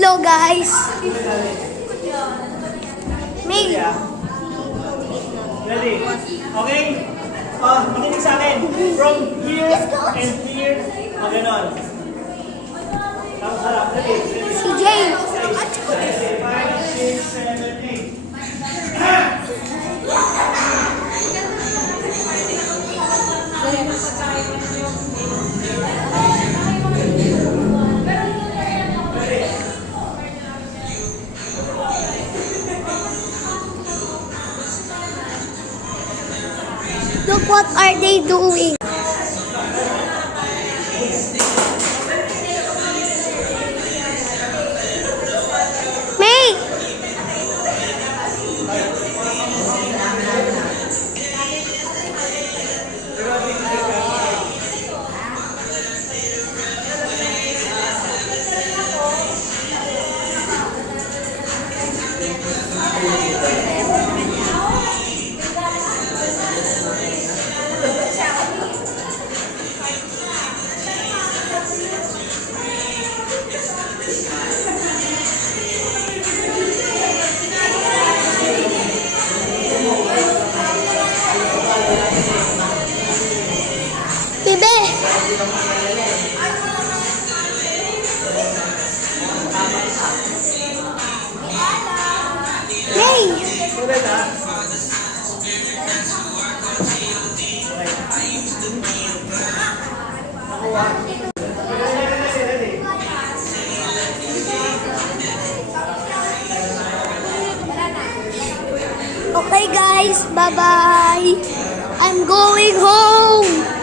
Hello guys. May. Ready? Okay? Makinig sa akin. From here and here. Ganon. Tapos harap. Ready? Si Jay. 5, 6, 7, 8. Look what are they doing? May. Bibe. Jay. Ulit ha. Okay guys, bye-bye. I'm going home.